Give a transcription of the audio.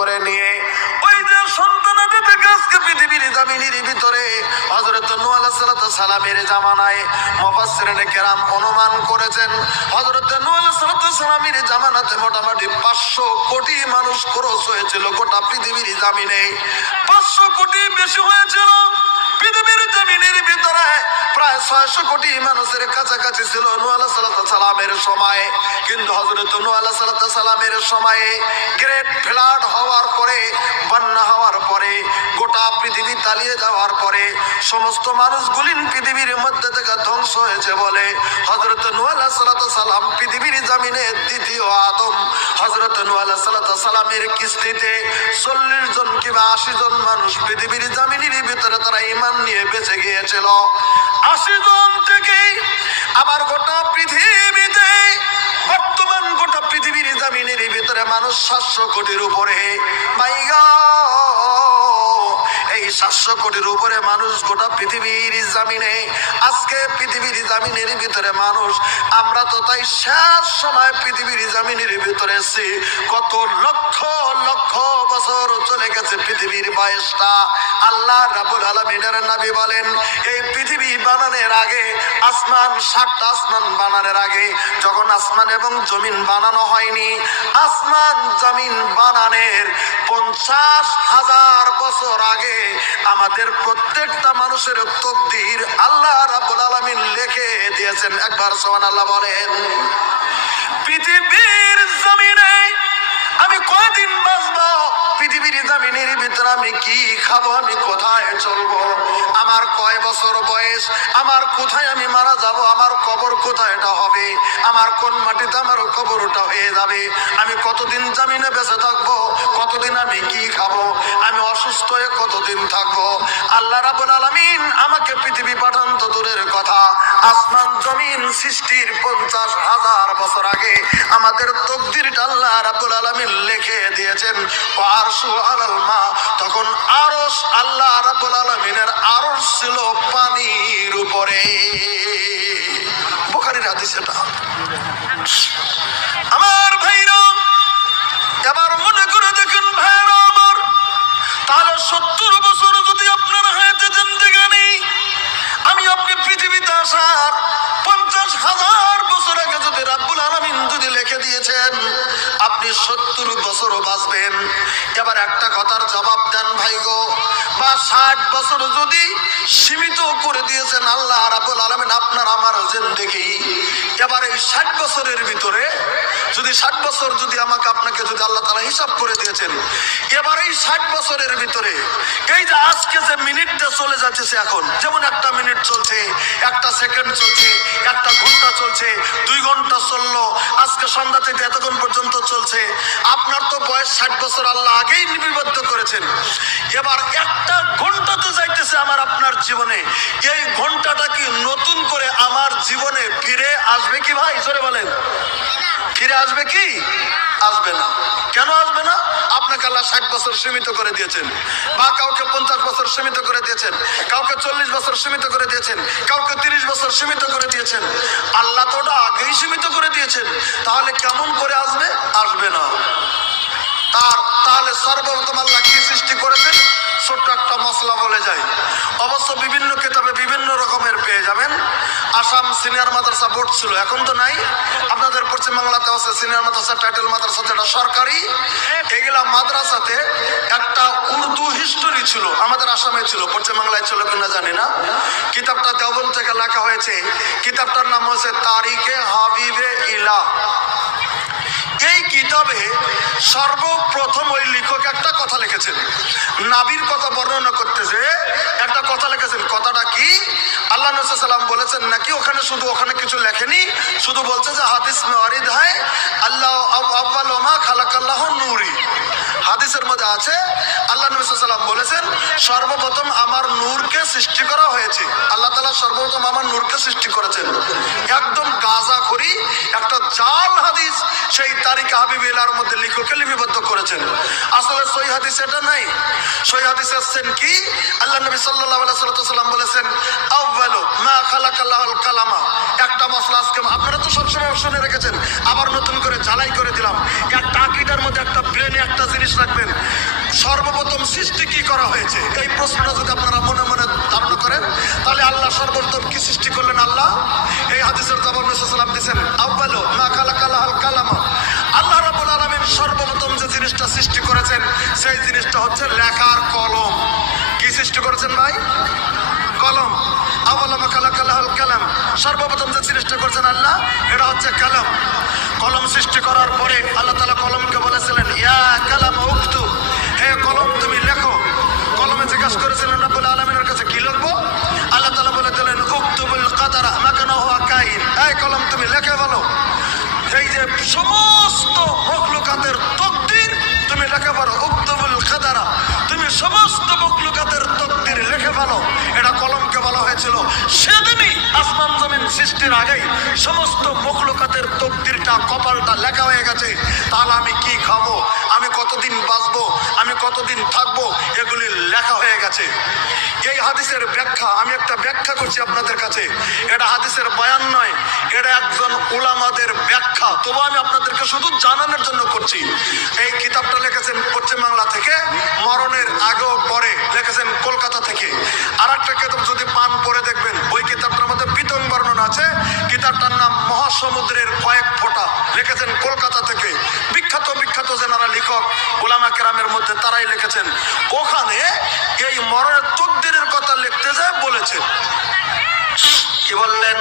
করে নিয়ে ওই যে সন্তানাদি থেকে আজকে পৃথিবীর জমিনের ভিতরে হযরত নূহ আলাইহিস সালামের জামানায় মুফাসসিরিনে কেরাম অনুমান করেছেন হযরত নূহ আলাইহিস সালামের জামানাতে মোটামুটি 500 কোটি মানুষ ক্রস হয়েছিল গোটা পৃথিবীর জমিনে। 500 কোটি বেশি হয়েছিল পৃথিবীর জমিনের ভিতরে। প্রায় 600 কোটি মানুষের কাছাকাছি ছিল নূহ আলাইহিস সালামের সময়। কিন্তু হযরত নূহ আলাইহিস সালামের সময়ে গ্রেট ফ্লাড হওয়ার পরে, বন্যা হওয়ার পরে, গোটা পৃথিবী তলিয়ে যাওয়ার পরে সমস্ত মানুষগুলি পৃথিবীর মধ্যে থেকে ধ্বংস হয়েছে বলে হযরত নূহ আলাইহিস সালাম পৃথিবীর জমিনে দ্বিতীয় আদম। হযরত নূহ আলাইহিস সালামের কিস্তিতে 40 জন কিংবা 80 জন মানুষ পৃথিবীর জমিনের ভিতরে তারা ঈমান নিয়ে বেঁচে গিয়েছিল। 80 জন থেকে আবার গোটা পৃথিবীতে বর্তমান গোটা পৃথিবীর জমিনের ভিতরে মানুষ 700 কোটির উপরে। মাই গড, এই 700 কোটির উপরে মানুষ গোটা পৃথিবীর জমিনে। আজকে পৃথিবীর জমিনের ভিতরে মানুষ, আমরা তো তাই শেষ সময় পৃথিবীর জমিনের ভিতরে এসেছি। কত লক্ষ লক্ষ বছর চলে গেছে পৃথিবীর বয়সটা। আল্লাহ রাব্বুল আলামিনের নবী বলেন এই পৃথিবী বানানোর আগে, আসমান 7টা আসমান বানানোর আগে, যখন আসমান এবং জমিন বানানো হয়নি, আসমান জমিন বানানোর 50,000 বছর আগে আমাদের প্রত্যেকটা মানুষের তকদির আল্লাহ রাব্বুল আলামিন লিখে দিয়েছেন। একবার সুবহানাল্লাহ বলেন। পৃথিবীর জমিনে আমি কয়দিন বাঁচবো, পৃথিবীর জমিনের ভিতরে আমি কি খাবো, আমি কোথায় চলবো, আমার কয় বছর বয়স, আমার কোথায় আমি মারা যাব, আমার কবর কোথায় এটা হবে, আমার কোন মাটিতে আমার কবরটা হয়ে যাবে, আমি কতদিন জমিনে বেঁচে থাকবো, কতদিন আমি কি খাবো, আমি অসুস্থ হয়ে কতদিন থাকবো। আল্লাহ রাব্বুল আলামিন আমাকে পৃথিবী পাঠান তো দূরের কথা, আসমান জমিন সৃষ্টির 50,000 বছর আগে আমাদের তকদিরটা আল্লাহ রাব্বুল আলামিন লিখে দিয়েছেন। আরশু আলাল মা, তখন আরশ, আল্লাহ রাব্বুল আলামিনের আরশ ছিল পানির উপরে। বুখারীর হাদিস এটা। আমার ভাইরা এবার মনে করে দেখেন ভাইরা আমার, তাহলে 70 বছর যদি আপনার হায়াতে জিন্দেগানি, আমি আপনি পৃথিবীতে আসার 50,000 বছর আগে যদি রাব্বুল আলামিন যদি লিখে দিয়েছেন আপনি 70 বছরও বাঁচবেন, এবার একটা কথার জবাব দেন ভাই গো, বা 60 বছর যদি সীমিত করে দিয়েছেন আল্লাহ রাব্বুল আলামিন আপনার আমার জিন্দেগি, এবার এই 60 বছরের ভিতরে যদি 60 বছর যদি আমাকে আপনাকে যদি আল্লাহ তাআলা হিসাব করে দিয়েছেন, এবার এই 60 বছরের ভিতরে এই যে আজকে যে মিনিটটা চলে যাচ্ছে, এখন যেমন একটা মিনিট চলছে, একটা সেকেন্ড চলছে, একটা ঘন্টা চলছে, 2 ঘন্টা চললো, আজকে সন্ধ্যা থেকে এতক্ষণ পর্যন্ত চলছে, আপনার তো বয়স 60 বছর আল্লাহ আগেই লিপিবদ্ধ করেছেন। এবার একটা ঘন্টাতে যাইতেছে আমার আপনার জীবনে, এই ঘন্টাটা কি নতুন করে আমার জীবনে ফিরে আসবে কি ভাই? জোরে বলেন, ফিরে আসবে কি? আসবে না। কেন আসবে না? আপনাকে আল্লাহ 60 বছর সীমিত করে দিয়েছেন, বা কাউকে 50 বছর সীমিত করে দিয়েছেন, কাউকে 40 বছর সীমিত করে দিয়েছেন, কাউকে 30 বছর সীমিত করে দিয়েছেন। আল্লাহ তো ওটা আগেই সীমিত করে দিয়েছেন, তাহলে কেমন করে আসবে? আসবে না। তাহলে সর্বপ্রথম আল্লাহ কি সৃষ্টি করেছেন? ছোট্ট একটা মশলা বলে যায়, অবশ্য বিভিন্ন কিতাবে বিভিন্ন রকমের পেয়ে যাবেন। আসাম সিনিয়র মাদ্রাসা বোর্ড ছিল, এখন তো নাই। আপনাদের পশ্চিম বাংলাতে আছে সিনিয়র মাদ্রাসা, টাইটেল মাদ্রাসা, যেটা সরকারি। এগুলা মাদ্রাসাতে একটা উর্দু হিস্টোরি ছিল, আমাদের আসামে ছিল, পশ্চিম বাংলায় ছিল কিনা জানি না। কিতাবটা দেওবন্দ থেকে লেখা হয়েছে, কিতাবটার নাম হচ্ছে তারিখে হাবিবে ইলা। এই কিতাবে সর্বপ্রথম ওই লেখক একটা কথা লিখেছেন, নাবির কথা বর্ণনা করতে যে একটা কথা লিখেছেন। কথাটা কি? আল্লাহ নবী সাল্লাল্লাহু আলাইহি ওয়াসাল্লাম বলেছেন নাকি ওখানে, শুধু ওখানে কিছু লেখেনি, শুধু বলছে যে হাদিস মে ওয়ারিদ হয় আল্লাহ আউয়ালু মা খালাকাল্লাহু নূরি। হাদিসের মধ্যে আছে আল্লাহ নবী সাল্লাল্লাহু আলাইহি ওয়াসাল্লাম বলেছেন সর্বপ্রথম আমার নূরকে সৃষ্টি করা হয়েছে। আল্লাহ তাআলা সর্বপ্রথম আমার নূরকে সৃষ্টি করেছেন। একদম গাজা করি একটা জাল হাদিস সেই তারিখ হাবিবিল্লাহর মধ্যে লিখকে লিপিবদ্ধ করেছেন। আসলে সহিহ হাদিস এটা নাই। সহিহ হাদিস আছেন কি আল্লাহ নবী সাল্লাল্লাহু আলাইহি ওয়াসাল্লাম বলেছেন আউয়ালু মা খালাকাল্লাহুল কালামা। একটা মাসলা আজকে আপনারা তো সবসময় শুনে রেখেছেন, আবার নতুন করে ঝালাই করে দিলাম। একটা আকীদার মধ্যে একটা ব্রেনে একটা জিনিস রাখবেন, সর্বপ্রথম সৃষ্টি কি করা হয়েছে। এই প্রশ্নটা যদি আপনারা মনে মনে ধারণা করেন তাহলে আল্লাহ সর্বপ্রথম কি সৃষ্টি করলেন? আল্লাহ এই হাদিসের জবাব নবী সাল্লাল্লাহু আলাইহি ওয়াসাল্লাম দিয়েছেন আউয়ালু মা খালাকাল্লাহুল কালামা। আল্লাহ রাব্বুল আলামিন সর্বপ্রথম যে জিনিসটা সৃষ্টি করেছেন সেই জিনিসটা হচ্ছে লেখার কলম। কি সৃষ্টি করেছেন ভাই? কলম। আউয়ালু মা খালাকাল্লাহুল কালাম, সর্বপ্রথম যে জিনিসটা করেছেন আল্লাহ এটা হচ্ছে কলম। কলম সৃষ্টি করার পরে আল্লাহ তাআলা কলমকে বলেছিলেন ইয়া কালাম উক্তু, হে কলম তুমি লেখো। কলমে জিজ্ঞাসা করেছিলেন রাব্বুল আলামিনের কাছে কি লিখবো? আল্লাহ তাআলা বলে দিলেন উক্তুবুল কাদারা মাকানা হুয়া কাইন, এই কলম তুমি লিখে বলো এই যে সমস্ত মখলুকাতের তকদির তুমি লিখে পারো। উক্তুবুল কাদারা, তুমি সমস্ত মখলুকাতের তকদির লিখে ফেলো। এটা কলমকে বলা হয়েছিল। সেদিনই আসমান জমিন সৃষ্টির আগেই সমস্ত মখলুকাতের তকদিরটা কপালটা লেখা হয়ে গেছে। তাহলে আমি কি খাবো, আমি কতদিন বাঁচবো, আমি কতদিন থাকবো, এগুলি লেখা হয়ে গেছে। এই হাদিসের ব্যাখ্যা আমি একটা ব্যাখ্যা করছি আপনাদের কাছে। এটা হাদিসের বয়ান নয়, এটা একজন উলামাদের ব্যাখ্যা। তবু আমি আপনাদেরকে শুধু জানানোর জন্য করছি। এই কিতাবটা লিখেছেন পশ্চিম বাংলা থেকে, মরণের আগেও পরে লিখেছেন কলকাতা থেকে। আর একটা কিতাব যদি পান পড়ে দেখবেন, ওই কিতাবটার মধ্যে বিতং বর্ণনা আছে। কিতাবটার নাম মহাসমুদ্রের কয়েক ফোঁটা, লিখেছেন কলকাতা থেকে। বিখ্যাত বিখ্যাত যারা লেখক উলামা কেরামের মধ্যে তারাই লিখেছেন। ওখানে এই মরণের তকদিরের কথা লিখতে যায় বলেছে কি বললেন?